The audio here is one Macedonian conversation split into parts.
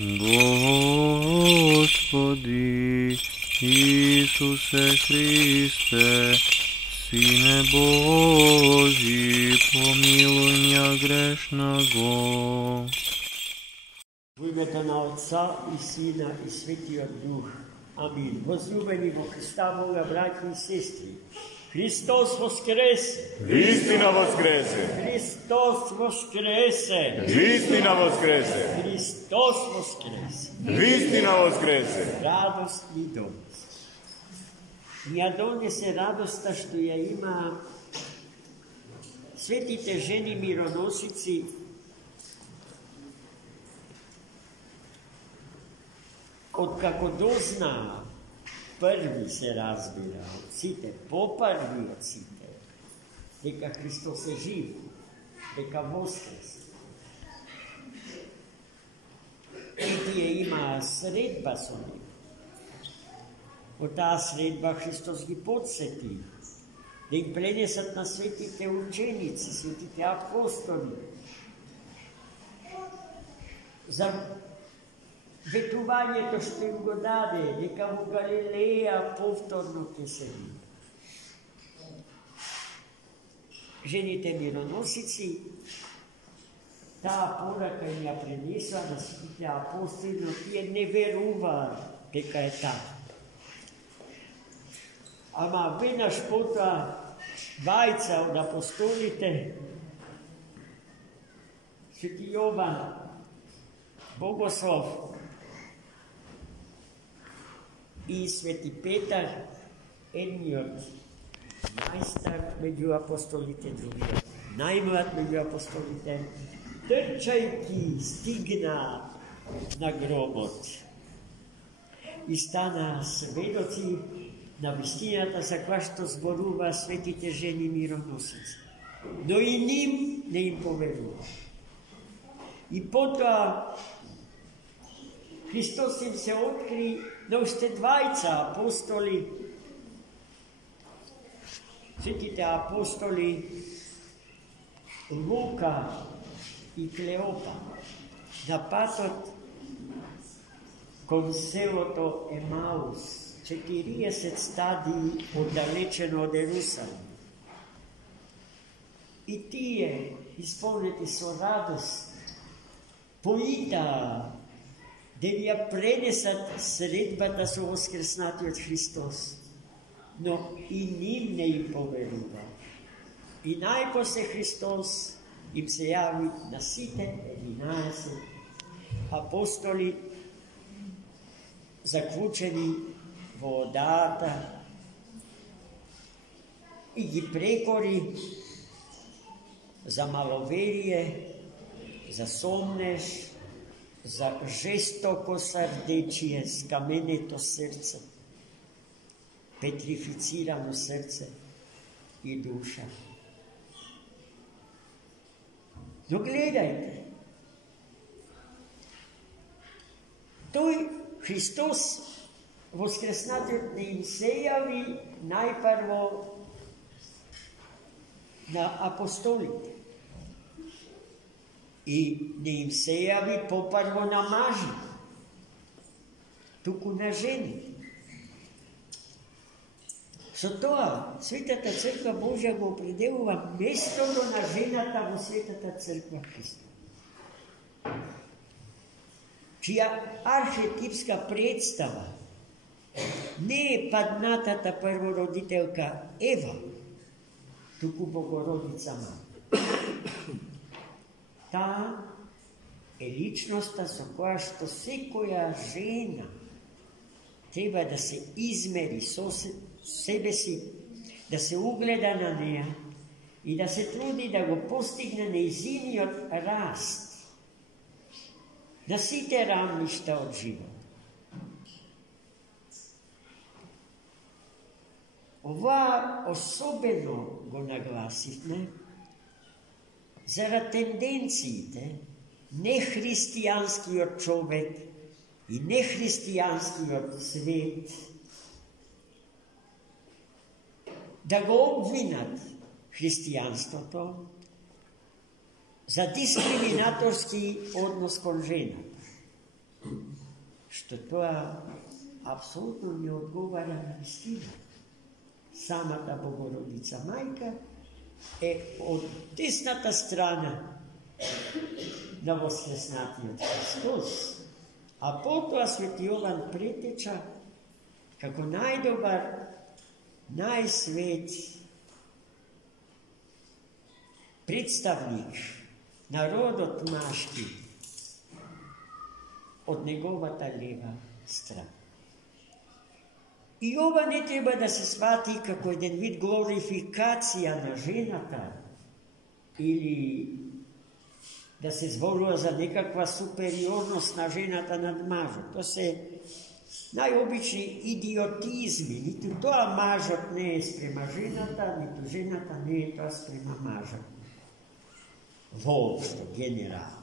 Господи Исусе Христе, Сине Божий, помилуй меня грешного. В името на Отца и Сина и Светия Дух. Амин. Возлюбени во Христа Бога, братья и сестры, Христос воскресе! Истина воскресе! Христос воскресе! Истина воскресе! Христос воскресе! Истина воскресе! Радост и доност. Ја донесе радоста што ја има светите жени мироносици, откако дознаа, први се разбира од сите, попрви од сите, дека Христос е жив, дека воскресе. И тие имаа средба со него. Од таа средба Христос ги подсети да им пренесат на светите ученици, светите апостоли, за ветувањето што им го даде, дека во Галилеја повторно ќе се види. Жените мироносици таа порака им ја пренесува на светите апостоли, но тие не веруваа дека е така. Ама веднаш потоа двајца од апостолите, Свети Јован Богослов и Свети Петар, едниот најстар меѓу апостолите, другиот најмлад меѓу апостолите, трчајќи стигна на гробот и стана сведоци на вистината за која што зборува светите жени мироносици. Но и ним не им поверува. И потоа Христос им се откри на уште двајца апостоли, светите апостоли Лука и Клеопа, на патот кон селото Емаус, 40 стадии оддалечено од Ерусалим. И тие, исполнети со радост, поитаа да ја пренесат средбата со воскреснатиот Христос, но и ним не им поверува. И најпосле Христос им се јави на сите 11 апостоли, заклучени во одата, и ги прекори за маловерие, за сомнеж, за жестоко срдечие, скаменето срце, петрифицирано срце и душа. Но гледајте, тој Христос воскреснатиот не им се јави најпрво на апостолите и не им се јави попрво на мажите, туку на жените. Со тоа, Светата Црква Божја го определува местото на жената во Светата Црква Христа, чија архетипска представа не е паднатата првородителка Ева, туку Богородица Марија. Таа е личноста со која што секоја жена треба да се измери со себе си, да се угледа на неа и да се труди да го постигне нејзиниот раст на сите рамништа од живот. Ова особено го нагласивме зарад тенденциите нехристијанскиот човек и нехристијанскиот свет да го обвинат христијанството за дискриминаторски однос кон жената. што тоа апсолутно не одговара на вистина. Самата Богородица Мајка е од десната страна на воскреснатиот Христос, а потоа свети Јован претеча како најдобар, најсвет представник народот машки од неговата лева страна. И ова не треба да се свати како еден вид глорификација на жената или да се зборува за некаква супериорност на жената над мажот. Тоа се најобични идиотизми. Ниту тоа мажот не е спрема жената, ниту жената не е тоа спрема мажот. Воопшто, генерално.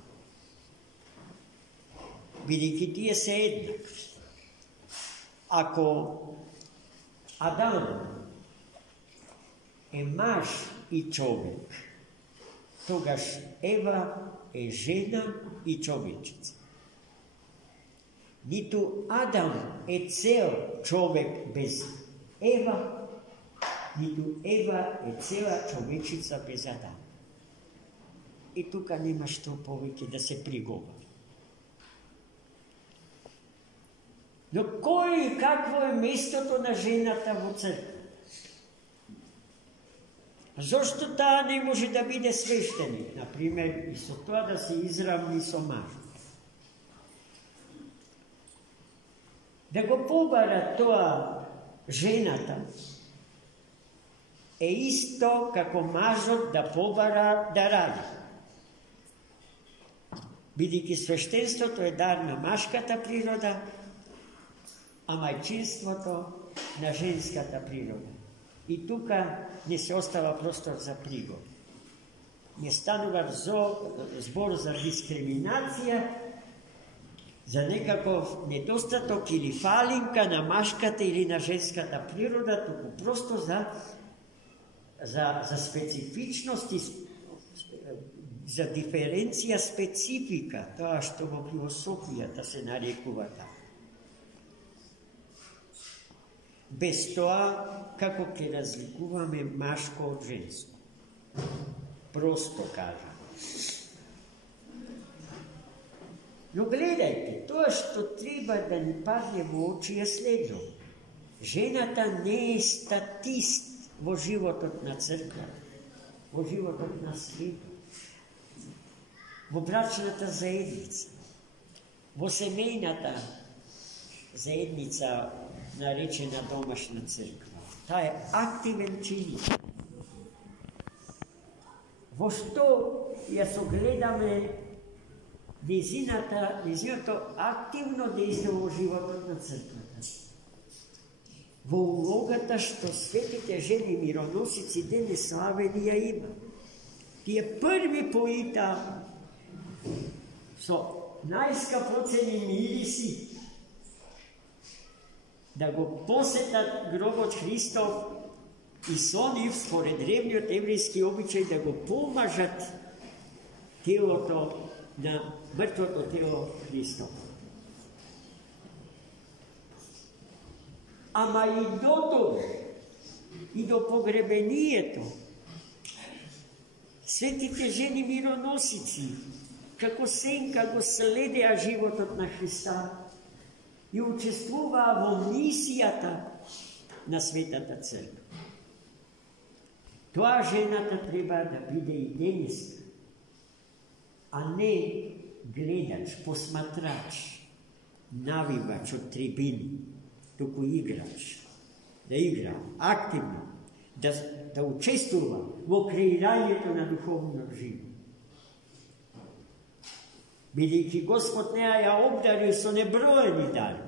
Бидејќи тие се еднакви. Ако Адам е маж и човек, тогаш Ева е жена и човечица. Ниту Адам е цел човек без Ева, ниту Ева е цела човечица без Адам. И тука нема што повеќе да се приговори. Но кој и какво е местото на жената во црква? Зошто таа не може да биде свештеник, например, и со тоа да се изравни со мажот? Да го побара тоа жената е исто како мажот да побара да ради. Бидејќи свештенството е дар на машката природа, а мајчинството на женската природа. И тука не се остава простор за приговор. Не станува збор за дискриминација, за некаков недостаток или фалинка на машката или на женската природа, туку просто за специфичност и за диференција специфика, тоа што во философијата се нарекува така. Без тоа, како ќе разликуваме машко од женско? Просто кажам. Но гледајте, тоа што треба да ни падне во очи е следно. Жената не е статист во животот на црквата, во животот на светот, во брачната заедница, во семејната заедница, наречена домашна црква. Таа е активен чинител. Во што ја согледаме незиното активно дејство во животот на црквата. Во улогата што светите жени мироносици денес славени ја има. Тие први поита со најскапоцени мириси да го посетат гробот Христов и со нив, според древниот еврејски обичај, да го помажат телото на мртвото тело Христов. Ама и до тоа, и до погребението, светите жени мироносици, како сенка го следеа животот на Христа и учествуваа во мисијата на Светата Црква. Тоа жената треба да биде и денес, а не гледач, посматрач, навивач од трибини, туку играч, да игра активно, да учествува во креирањето на духовниот живот. Бидејќи Господ неа ја обдари со неброени дари.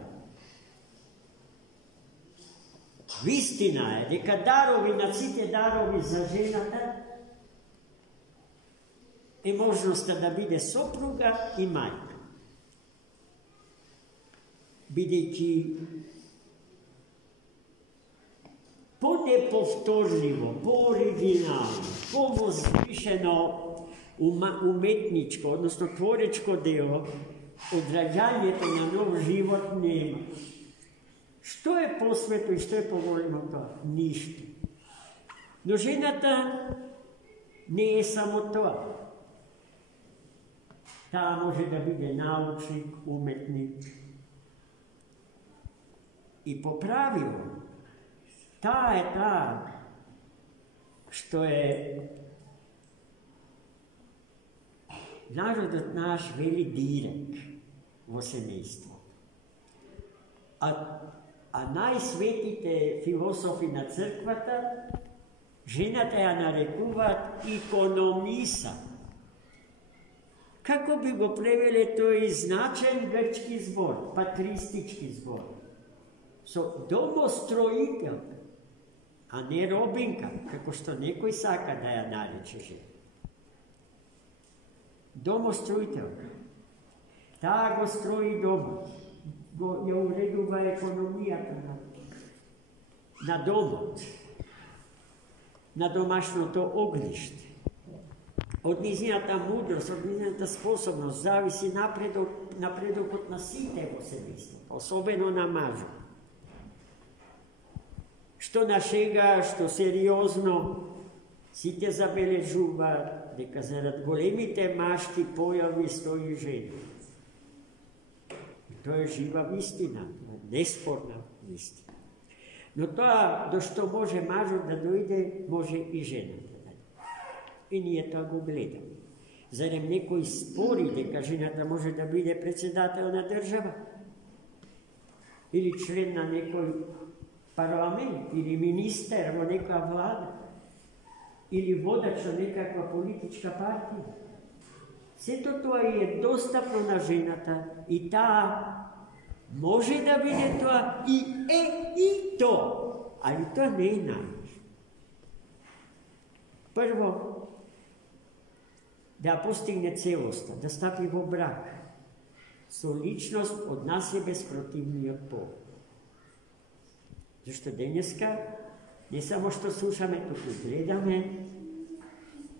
Вистина е дека дарови на сите дарови за жената е можноста да биде сопруга и мајка. Бидејќи по-неповторливо, по-оригинално, по-возвишено уметничко, односно творечко дело odrađanjето na nov život nema. Što je posveto i što je povoljno to? Ništa. Но жената не е само тоа. Таа може да биде научник, уметник. И по правило, таа е таа што е народот наш вели дирек во семејство. А најсветите философи на црквата жената ја нарекуваат икономиса. Како би го превеле тој значен грчки збор, патристички збор? Со домостроител, а не робинка, како што некој сака да ја нарече жена. Домостроител. Таа го строи домот, ја уредува економијата на домот, на домашното огниште. Од низината мудрост, од низината способност зависи напредокот на сите во семејство, особено на мажот. Што на шега, што сериозно, сите забележуваат дека зарад големите машки појави стои жена. И тоа е жива вистина, неспорна вистина. Но тоа до што може мажот да дојде, може и жената да дојде. И ние тоа го гледаме. Зарем некој спори дека жената може да биде председател на држава? Или член на некој парламент, или министер во некоја влада, или водач на некаква политичка партија? Сето тоа е достапно на жената и таа може да биде тоа и то, али тоа не е најважно. Прво, да постигне целоста, да стапи во брак со личност од насебе спротивниот пол. Зашто денеска не само што слушаме, туку гледаме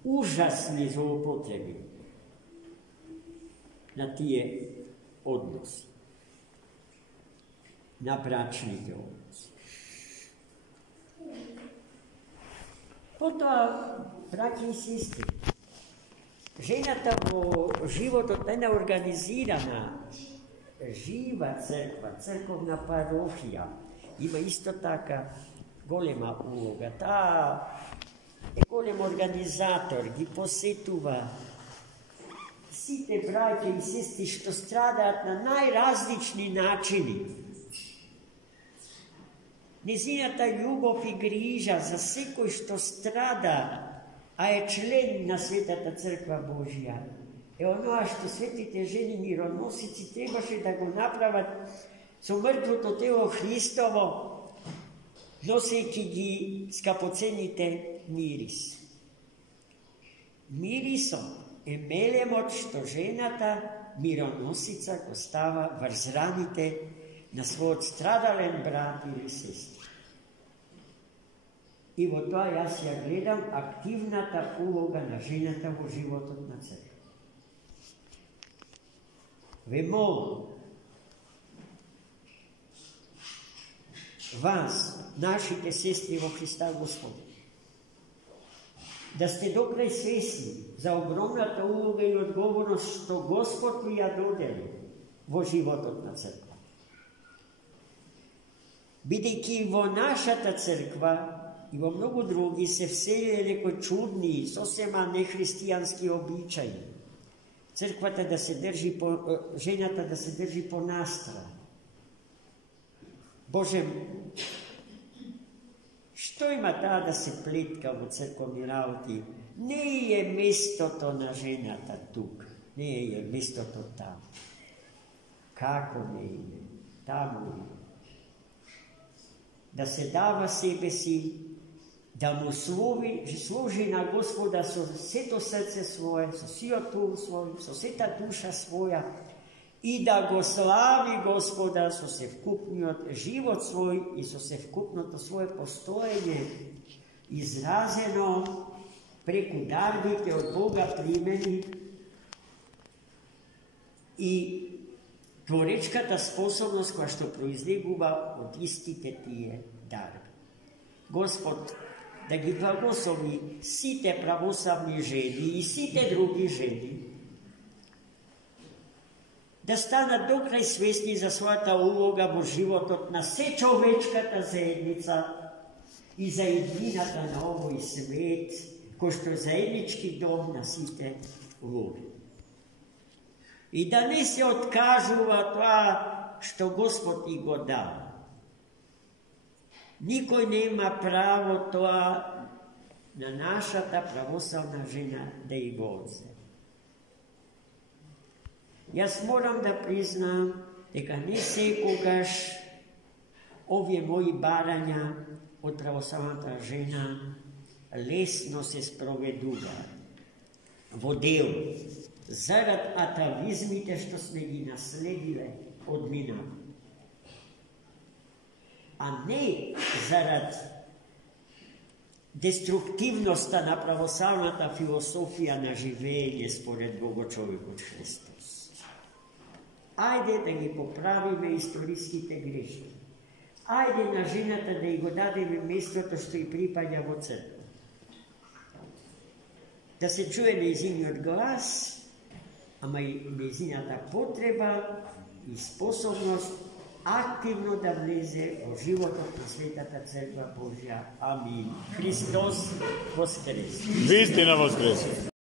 ужасни злоупотреби на тие односи, на брачните односи. Потоа, браќи и сестри, жената во животот една организирана, жива црква, црковна парохија, има исто така голема улога. Таа е голем организатор, ги посетува сите браќа и сестри што страдаат на најразлични начини. Незината љубов и грижа за секој што страда, а е член на Светата Црква Божја, е оноа што светите жени мироносици требаше да го направат со мртвото тело Христово, носејќи ги скапоцените мирис. Мирисот е мелемот што жената мироносица го става врз раните на својот страдален брат или сестра. И во тоа јас ја гледам активната улога на жената во животот на црква. Ве молам, вас, нашите сестри во Христа Господа, да сте докрај свесни за огромната улога и одговорност што Господ ви ја додели во животот на црква. Бидејќи во нашата црква и во многу други се вселиле некои чудни, сосема нехристијански обичаи. Црквата да се држи жената да се држи по настрана. Боже, што има таа да се плетка во црковни работи? Не е местото на жената тук, не е местото таму. Како не е? Таму е. Да се дава себе си, да му служи на Господа со сето срце свое, со сиот ум свој, со сета душа своја и да го слави Господа со севкупниот живот свој и со севкупното свое постоење, изразено преку дарбите од Бога примени и творечката способност која што произлегува од истите тие дарби. Господ да ги благослови сите православни жени и сите други жени, да станат докрај свесни за својата улога во животот на се човечката заедница и за еднината на овој свет, кој што е заеднички дом на сите луѓе. И да не се откажува тоа што Господ и го дал. Никој нема право тоа на нашата православна жена да и го одзе. Јас морам да признам дека не секогаш овие мои барања од православната жена лесно се спроведуваат во дело, зарад атавизмите што сме ги наследиле од минато, а не зарад деструктивноста на православната философија на живење според Богочовекот Христос. Ајде да ги поправиме историските грешки. Ајде на жената да ја го дадеме местото што и припаѓа во црква. Да се чуе нејзиниот глас, ама и нејзината потреба и способност активно да влезе во животот на Светата Црква Божја. Амин. Христос воскресе. Вистина воскресе.